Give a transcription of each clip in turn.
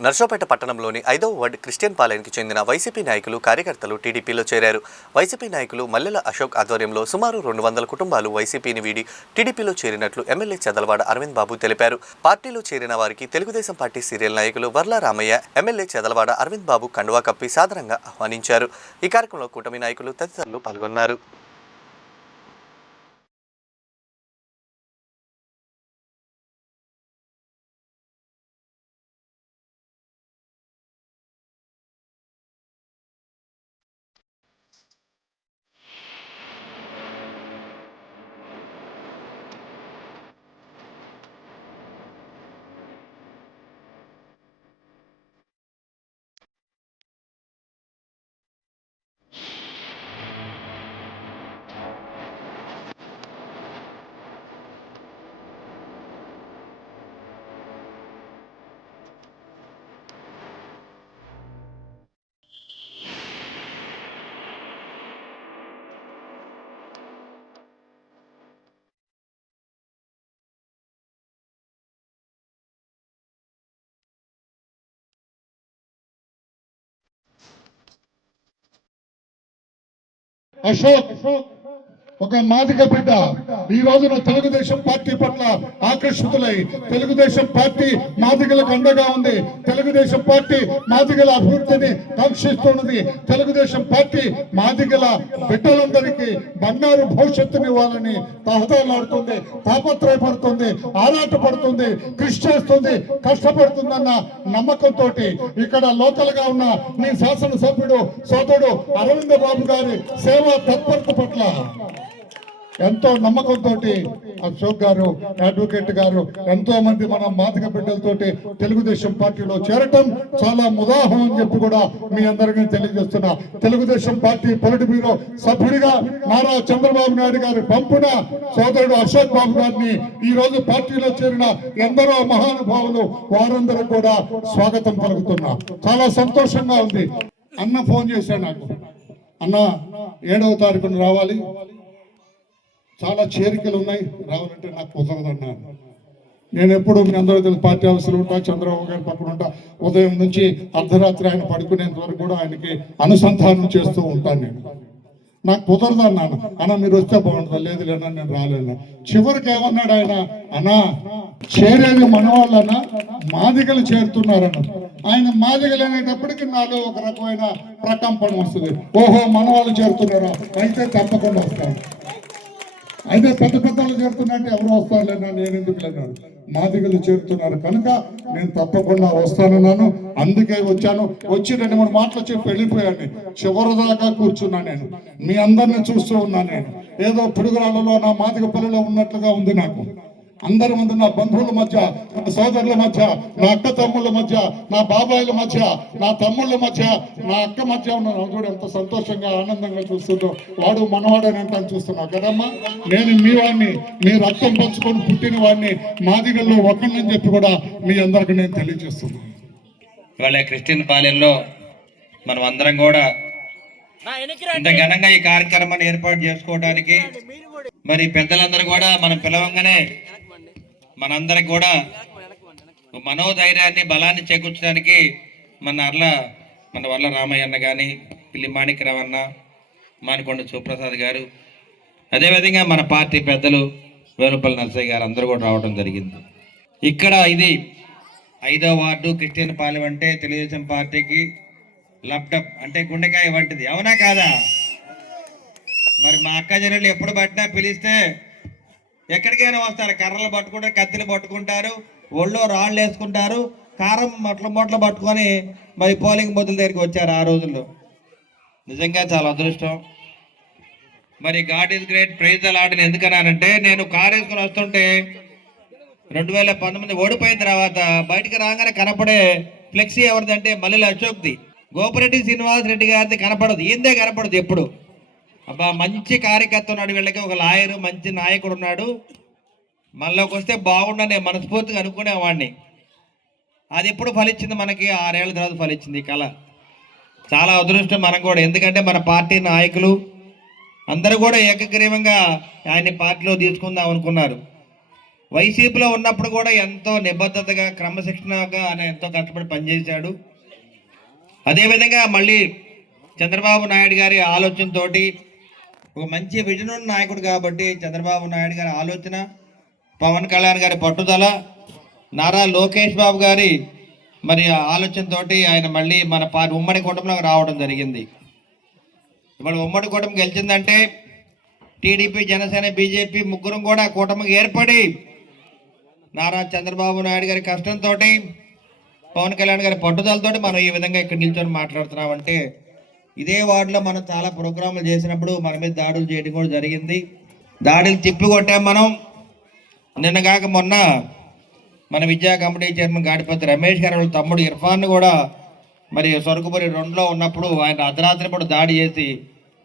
నర్సోపేట పట్టణంలోని 5వ ward Christian పాలెంకి చెందిన వైసీపీ నాయకులు కార్యకర్తలు టీడీపీలో చేరారు. వైసీపీ నాయకులు మల్లెల అశోక్ ఆధ్వర్యంలో సుమారు 200 కుటుంబాలు వైసీపీని వీడి టీడీపీలో చేరినట్లు ఎమ్మెల్యే చదలవాడ అరవింద్ బాబు తెలిపారు. పార్టీలో చేరిన వారికి తెలుగుదేశం పార్టీ సీరియల్ నాయకులు వర్ల రామయ్య, ఎమ్మెల్యే చదలవాడ అరవింద్ బాబు కండువా కప్పి సాదరంగా ఆహ్వానించారు. ఈ కార్యక్రమంలో కూటమి నాయకులు తదితరులు పాల్గొన్నారు. అశోక్ ఒక మాదిగ బిడ్డ ఈ రోజున తెలుగుదేశం పార్టీ పట్ల ఆకర్షితులై తెలుగుదేశం పార్టీ మాదిగలకు అండగా ఉంది. తెలుగుదేశం పార్టీ మాదిగల అభివృద్ధిని కాంక్షిస్తున్నది. తెలుగుదేశం పార్టీ మాదిగల బిడ్డలందరికీ బంగారు భవిష్యత్తుని ఇవ్వాలని తహతలాడుతుంది, తాపత్రయపడుతుంది, ఆరాటపడుతుంది, కృషి చేస్తుంది, కష్టపడుతుందన్న నమ్మకంతో ఇక్కడ లోకల్ గా ఉన్న మీ శాసనసభ్యుడు సోదరుడు అరవింద బాబు గారి సేవా తత్పరత పట్ల ఎంతో నమ్మకంతో అశోక్ గారు, అడ్వకేట్ గారు, ఎంతో మంది మన మాదిగ బిడ్డలతోటి తెలుగుదేశం పార్టీలో చేరటం చాలా ముదాహం అని చెప్పి కూడా మీ అందరికీ తెలియజేస్తున్నా. తెలుగుదేశం పార్టీ పొలిట్ బ్యూరో సభ్యుడిగా నారా చంద్రబాబు నాయుడు గారి పంపున సోదరుడు అశోక్ బాబు గారిని ఈ రోజు పార్టీలో చేరిన ఎందరో మహానుభావులు వారందరూ కూడా స్వాగతం పలుకుతున్నా. చాలా సంతోషంగా ఉంది. అన్న ఫోన్ చేశాడు నాకు, అన్న 7వ తారీఖున రావాలి, చాలా చేరికలు ఉన్నాయి, రావాలంటే నాకు కుదరదన్నా. నేను ఎప్పుడు మీ అందరూ తెలుసు పార్టీ ఆఫీసులు ఉంటా, చంద్రబాబు గారి పక్కన ఉంటా. ఉదయం నుంచి అర్ధరాత్రి ఆయన పడుకునేంత వరకు కూడా ఆయనకి అనుసంధానం చేస్తూ ఉంటాను. నేను నాకు కుదరదు అన్నాను. అన్న మీరు వస్తే బాగుంటుంది, లేదు లేనా నేను రాలేను. చివరికి ఏమన్నాడు ఆయన, అన్నా చేరేది మనవాళ్ళన్నా మాదిగలు చేరుతున్నారన్న. ఆయన మాదిగలు అనేటప్పటికి నాలో ఒక రకమైన ప్రకంపన వస్తుంది. ఓహో మనవాళ్ళు చేరుతున్నారా, అయితే తప్పకుండా వస్తాను. అయితే పెద్ద పెద్దలు చేరుతున్నట్టు ఎవరు వస్తారులేనా, నేను ఎందుకు లేనాడు. మాదిగలు చేరుతున్నారు కనుక నేను తప్పకుండా వస్తానన్నాను. అందుకే వచ్చాను. వచ్చి 2-3 మాటలు చెప్పి వెళ్ళిపోయాను. చివరిదాకా కూర్చున్నా. నేను మీ అందరిని చూస్తూ ఉన్నాను. నేను ఏదో పిడుగురాళ్ళలో నా మాదిగ పల్లెలో ఉన్నట్లుగా ఉంది నాకు. అందరి ముందు నా బంధువుల మధ్య, నా సోదరుల మధ్య, నా అక్క తమ్ముళ్ళ మధ్య, నా బాబాయిల మధ్య, నా తమ్ముళ్ళ మధ్య, నా అక్క మధ్య ఉన్నాను. చూడు ఎంత సంతోషంగా ఆనందంగా చూస్తుందో. వాడు మనవాడని అంటాను చూస్తున్నావు కదమ్మా. నేను మీ వాడిని, మీ రక్తం పంచుకొని పుట్టిన వాడిని, మాదిగల్లో ఒకరిని చెప్పి కూడా మీ అందరికి నేను తెలియజేస్తున్నాను. ఇవాళ క్రిస్టియన్ పాలెంలో మనం అందరం కూడా ఇంత ఘనంగా ఈ కార్యక్రమాన్ని ఏర్పాటు చేసుకోవడానికి మరి పెద్దలందరూ కూడా మనం పిలవంగానే మనందరికి కూడా మనోధైర్యాన్ని, బలాన్ని చేకూర్చడానికి మన వర్ల రామయ్య అన్న కానీ, పిల్లి మాణిక్యరావు అన్న, మానికొండ శివప్రసాద్ గారు, అదేవిధంగా మన పార్టీ పెద్దలు వేలుపల్లి నరసయ్య గారు అందరూ కూడా రావడం జరిగింది. ఇక్కడ ఇది 5వ వార్డు క్రిస్టియన్ పాలెం అంటే తెలుగుదేశం పార్టీకి ల్యాప్టాప్ అంటే గుండెకాయ వంటిది, అవునా కాదా? మరి మా అక్క జనులు ఎప్పుడు పట్టినా పిలిస్తే ఎక్కడికైనా వస్తారు. కర్రలు పట్టుకుంటారు, కత్తిలు పట్టుకుంటారు, ఒళ్ళో రాళ్ళు వేసుకుంటారు, కారం మొట్లు పట్టుకొని మరి పోలింగ్ బూతుల దగ్గరికి వచ్చారు ఆ రోజుల్లో. నిజంగా చాలా అదృష్టం. మరి God is great, praise the Lord ఎందుకన్నానంటే, నేను కారు వేసుకొని వస్తుంటే 2019 ఓడిపోయిన తర్వాత బయటకు రాగానే కనపడే ఫ్లెక్సీ ఎవరిదంటే మల్లెల అశోక్ది, గోపిరెడ్డి శ్రీనివాస్ రెడ్డి గారిది కనపడదు, ఈందే కనపడదు ఎప్పుడు. అబ్బా మంచి కార్యకర్త ఉన్నాడు, వీళ్ళకి ఒక లాయరు, మంచి నాయకుడు ఉన్నాడు, మనలోకి వస్తే బాగుండని మనస్ఫూర్తిగా అనుకునేవాడిని. అది ఎప్పుడు ఫలించింది మనకి 6 ఏళ్ల తర్వాత ఫలించింది ఈ కళ. చాలా అదృష్టం మనం కూడా. ఎందుకంటే మన పార్టీ నాయకులు అందరూ కూడా ఏకగ్రీవంగా ఆయన్ని పార్టీలో తీసుకుందాం అనుకున్నారు. వైసీపీలో ఉన్నప్పుడు కూడా ఎంతో నిబద్ధతగా క్రమశిక్షణగా ఆయన ఎంతో కష్టపడి పనిచేశాడు. అదేవిధంగా మళ్ళీ చంద్రబాబు నాయుడు గారి ఆలోచనతోటి ఒక మంచి విజన్ ఉన్న నాయకుడు కాబట్టి చంద్రబాబు నాయుడు గారి ఆలోచన, పవన్ కళ్యాణ్ గారి పట్టుదల, నారా లోకేష్ బాబు గారి మరి ఆలోచనతోటి ఆయన మళ్ళీ మన ఉమ్మడి కూటమిలోకి రావడం జరిగింది. ఇవాళ ఉమ్మడి కూటమి గెలిచిందంటే టీడీపీ, జనసేన, బీజేపీ ముగ్గురం కూడా కూటమికి ఏర్పడి నారా చంద్రబాబు నాయుడు గారి కష్టంతో, పవన్ కళ్యాణ్ గారి పట్టుదలతో మనం ఈ విధంగా ఇక్కడ నిల్చొని మాట్లాడుతున్నామంటే, ఇదే వార్డులో మనం చాలా ప్రోగ్రాంలు చేసినప్పుడు మన మీద దాడులు చేయడం కూడా జరిగింది. దాడులు తిప్పి కొట్టాం మనం. నిన్నగాక మొన్న మన విద్యా కమిటీ చైర్మన్ గాడిపతి రమేష్ గారి వాళ్ళ తమ్ముడు ఇర్ఫాన్ కూడా మరి సొరకుపరి 2లో ఉన్నప్పుడు ఆయన అర్ధరాత్రి కూడా దాడి చేసి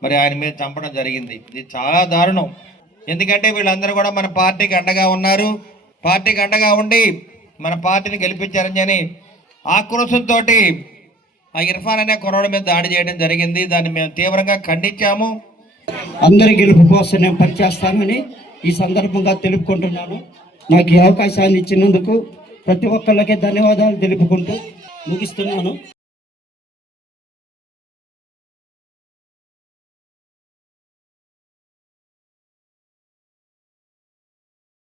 మరి ఆయన మీద చంపడం జరిగింది. ఇది చాలా దారుణం. ఎందుకంటే వీళ్ళందరూ కూడా మన పార్టీకి అండగా ఉన్నారు, పార్టీకి అండగా ఉండి మన పార్టీని గెలిపించారని ఆక్రోశంతో ఆ ఇర్ఫాన్ అనే కుర్రాడి మీద దాడి చేయడం జరిగింది. దాన్ని మేము తీవ్రంగా ఖండించాము. అందరి గెలుపు కోసం నేను పనిచేస్తానని ఈ సందర్భంగా తెలుపుకుంటున్నాను. నాకు ఈ అవకాశాన్ని ఇచ్చినందుకు ప్రతి ఒక్కళ్ళకి ధన్యవాదాలు తెలుపుకుంటూ ముగిస్తున్నాను.